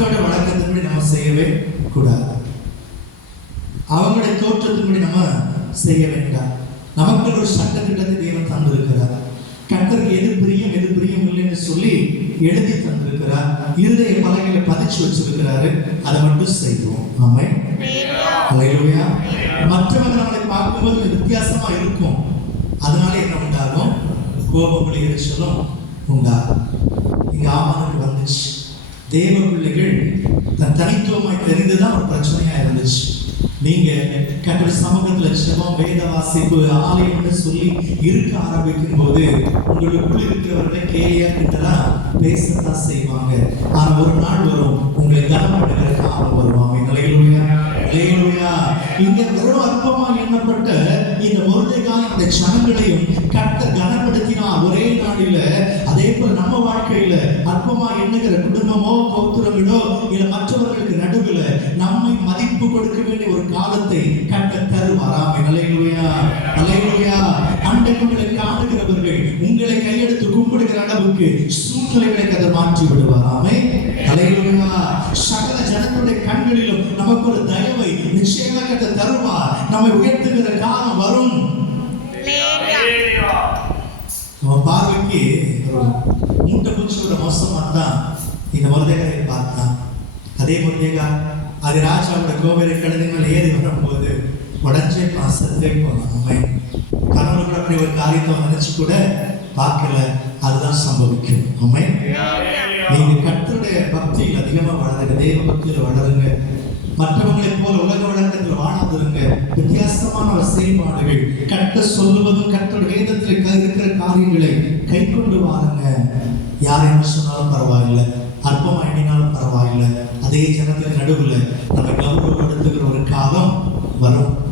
மற்றவங்க வழக்கத்தின்படி நம்ம செய்யவே கூடாது. அவங்களுடைய தோற்றத்தின்படி நம்ம செய்ய வேண்டாம். நமக்கு ஒரு சட்ட திட்டத்தை தேவன் தந்திருக்கிறார். கத்தருக்கு எது பிரியும் எது பிரியும் இல்லைன்னு சொல்லி எழுதி தந்திருக்கிறார். இருதய பலகையில பதிச்சு வச்சிருக்கிறாரு. அதை மட்டும் செய்வோம். ஆமை மற்றவங்க நம்மளை பார்க்கும்போது வித்தியாசமா இருக்கும். அதனால என்ன உண்டாகும்? கோபம் எரிச்சலும் உண்டாகும். இங்க ஆமானுக்கு வந்துச்சு. தேவ பிள்ளைகள் தன் தனித்துவமாய் தெரிந்துதான் ஒரு பிரச்சனையா இருந்துச்சு. நீங்க கத்தோட சமூகத்துல செவம் வேத வாசிப்பு ஆலயம்னு சொல்லி இருக்க ஆரம்பிக்கும் போது உங்களுக்குள் இருக்கிறவர்களை கேலியா கிட்டதா பேசத்தான் செய்வாங்க. ஆனா ஒரு நாள் வரும் உங்களை கனம் பண்ணுகிற காலம் வரும். அவன் நிலையிலுயா நிலையிலுயா இங்க வெறும் அற்பமா எண்ணப்பட்ட இந்த முருதைக்காய் இந்த சனங்களையும் கட்ட கனப்படுத்தினா ஒரே நாளில வாழ்க்கையில அற்பமா எண்ணுகிற குடும்பமோ கௌத்துரங்களோ இல்ல மற்றவர்களுக்கு நடுவில் நம்மை மதிப்பு கொடுக்க வேண்டிய ஒரு காலத்தை கட்ட தருவாராமே. அலையிலுயா அலையிலுயா அண்டைகளை காணுகிறவர்கள் உங்களை கையெடுத்து கும்பிடுகிற அளவுக்கு சூழ்நிலைகளை கதை மாற்றி விடுவாராமே. அலையிலுயா சகல ஜனத்துடைய கண்களிலும் நமக்கு ஒரு தயவை நிச்சயமாக தருவார். நம்மை உயர்த்துகிற காலம் வரும். நம்ம பார்வைக்கு மூட்டை பூச்சியோட மோசமா இந்த முருதைகளை பார்த்தான் அதே முருதைகா அது ராஜாவோட கோவிலை கழுதுங்கள் ஏறி வரும்போது உடஞ்சே பாசத்தே போனான் உண்மை கனவு கூட அப்படி ஒரு காரியத்தை நினைச்சு கூட பார்க்கல. அதுதான் சம்பவிக்கும். உண்மை நீங்க கர்த்தருடைய பக்தியில் அதிகமா வளருங்க தெய்வ பக்தியில் வளருங்க. மற்றவங்களை போல உலக வழக்கத்தில் வித்தியாசமான ஒரு செயல்பாடுகள். கட்ட சொல்லுவதும் கர்த்தர் வேதத்தில் இருக்கிற காரியங்களை கை கொண்டு வாருங்க. யார் என்ன சொன்னாலும் பரவாயில்லை. அற்பம் எண்ணினாலும் பரவாயில்லை. அதே ஜனத்தின் நடுவில் நம்ம கௌரவப்படுத்துகிற ஒரு காலம் வரும்.